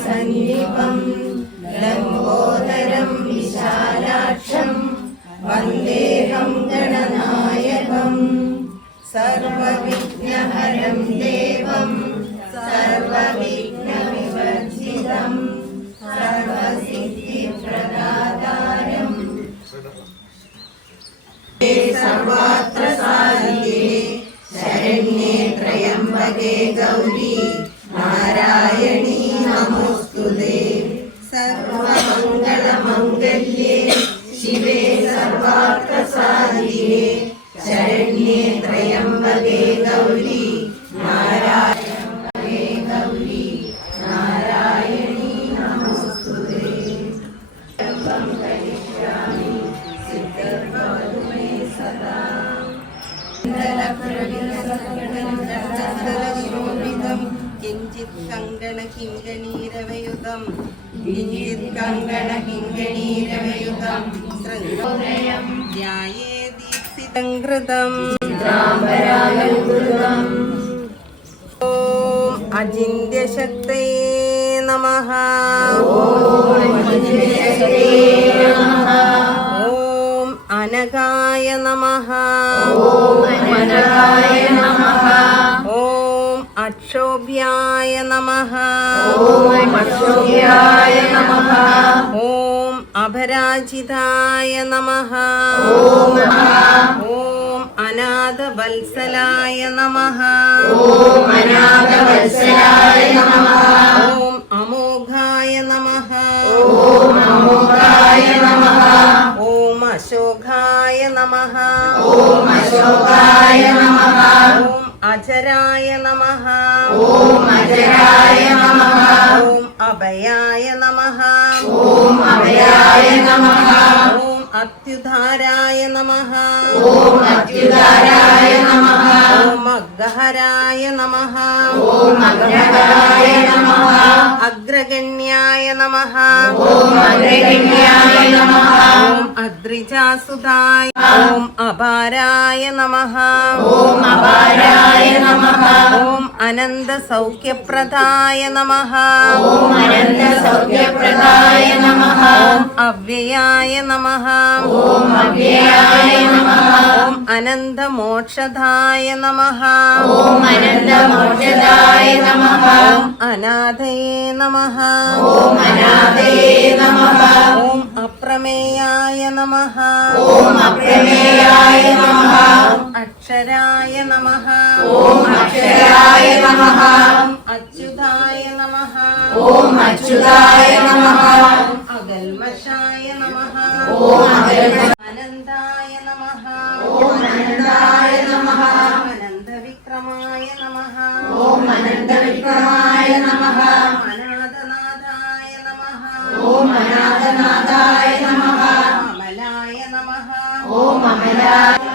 സന്നിപം ലംബോദരം വിശാലാക്ഷം വന്ദേഹം ഗണനായകം സർവവിഘ്നഹരം ദേവം സർവവിഘ്നവിവർജിതം സർവസിദ്ധിപ്രദാതാരം സർവത്ര സാധികേ ശരണ്യേ ത്രയംബകേ ഗൗരി നാരായണീ നമോസ്തുതേ സർവമംഗളമംഗല്യേ ശിവേ സർവാർത്ഥ സാധികേ ശരണ്യേ ത്രയംബകേ ഗൗരി നാരായണേ ഗൗരി നാരായണീ നമോസ്തുതേ സർവം കരിഷ്യാമി സിദ്ധിർഭവതു മേ സദാ കിഞ്ചിത് കങ്കണ കിങ്കണീരവയുതം കിഞ്ചിത് കങ്കണ കിങ്കണീരവയുതം ശൃംഗോദയം ധ്യായേ ദീപ്തിതംകൃതം ഓം അചിന്ത്യശക്തയേ നമഃ ഓം അനഘായ നമഃ ഓം അക്ഷോഭ്യായ നമഃ ഓം അപരാജിതായ നമഃ ഓം അനാഥവത്സലായ നമഃ ഓം അമോഘായ നമഃ ഓം അശോകായ നമഃ ഓം അജരായ നമഃ ഓം അഭയായ നമഃ ഓം അത്യുധാരായ നമഃ ഓം അഗ്ഗഹരായ നമഃ ഓം അഗ്രഗണ്യായ നമഃ ഓം അദ്രിജാസുതായ ഓം അപാരായ നമഃ ഓം അനന്തസൗഖ്യപ്രദായ നമഃ ഓം അവ്യയായ നമഃ ഓം അനന്തമോക്ഷദായ നമഃ ഓം അനാഥയേ നമഃ ഓം അപ്രമേയായ നമഃ ഓം അക്ഷരായ നമഃ ഓം അച്യുതായ നമഃ ഓം അകൽമഷായ നമഃ ഓം അനന്തായ നമഃ ഓം അനന്തവിക്രമായ നമഃ ഓം അനാഥനാഥായ നമഃ ഓം അമലായ നമഃ ഓം അമലായ